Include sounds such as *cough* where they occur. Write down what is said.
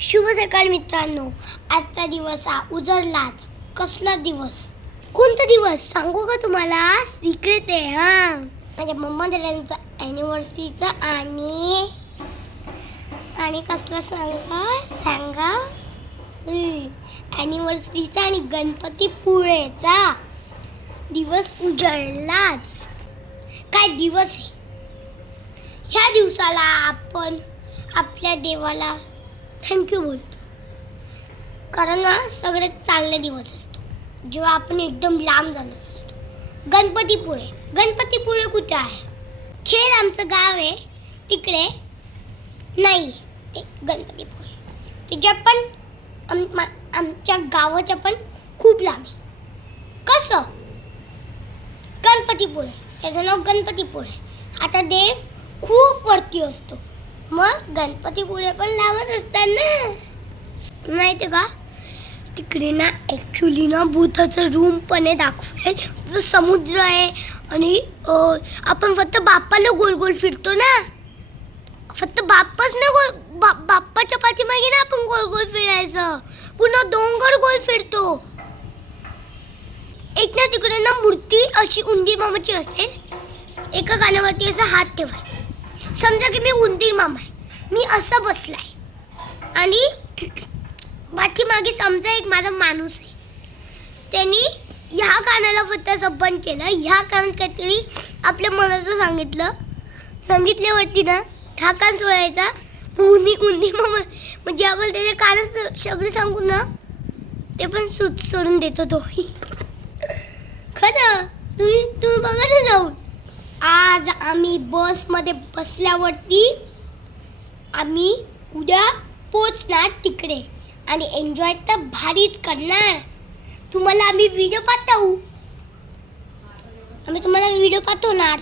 शुभ सकाळ मित्रांनो. आजचा दिवस हा उजळलाच. कसला दिवस? कोणता दिवस? सांगू का तुम्हाला? सिक्रेट आहे हा. माझ्या मम्मा दादांचा अॅनिव्हर्सरीचा आणि आणि कसला सांगा? सांगा. अॅनिव्हर्सरीचा आणि गणपतीपुळेचा दिवस उजळलाच. काय दिवस आहे? ह्या दिवसाला आपण आपल्या देवाला थँक्यू बोलतो. कारण ना सगळ्यात चांगला दिवस असतो. जेव्हा आपण एकदम लांब जाणार असतो. गणपतीपुळे. गणपतीपुळे कुठे आहे? खेड आमचं गाव आहे. तिकडे नाही ते गणपतीपुळे. त्याच्या पण आम आमच्या गावाच्या पण खूप लांब आहे. कसं? गणपतीपुळे. त्याचं नाव गणपतीपुळे. आता देव खूप वरती असतो. मग गणपतीपुळे पण लावत असतात ना माहिती का? तिकडे ना ॲक्च्युली ना भूताचं रूम पण आहे दाखवेल समुद्र आहे आणि आपण फक्त बाप्पाला गोल गोल फिरतो ना. फक्त बाप्पाच ना गोल बा, बाप्पाच्या पाठीमागे ना आपण गोल गोल फिरायचं. पुन्हा डोंगर गोल फिरतो. एक ना तिकडे ना मूर्ती अशी उंदीर मामाची असेल. एका कानावरती असा हात ठेवायचा. समजा की मी उंदीर मामा आहे. मी असा बसलाय. आणि पाठीमागे समजा एक माझा माणूस आहे. त्यांनी ह्या कानाला फक्त असं बंद केलं. ह्या कानात काहीतरी आपल्या मनाचं सांगितलं. सांगितल्यावरती ना हा कान सोडायचा. उंदी उंदी मामा. म्हणजे आपण त्याच्या कानात शब्द सांगू ना ते पण सुट सोडून देतो तो. *laughs* आम्ही बसमध्ये बसल्यावरती आम्ही उद्या पोचणार तिकडे आणि एन्जॉय तर भारीच करणार. तुम्हाला आम्ही व्हिडिओ पाठवू? आम्ही तुम्हाला व्हिडिओ पाठवणार.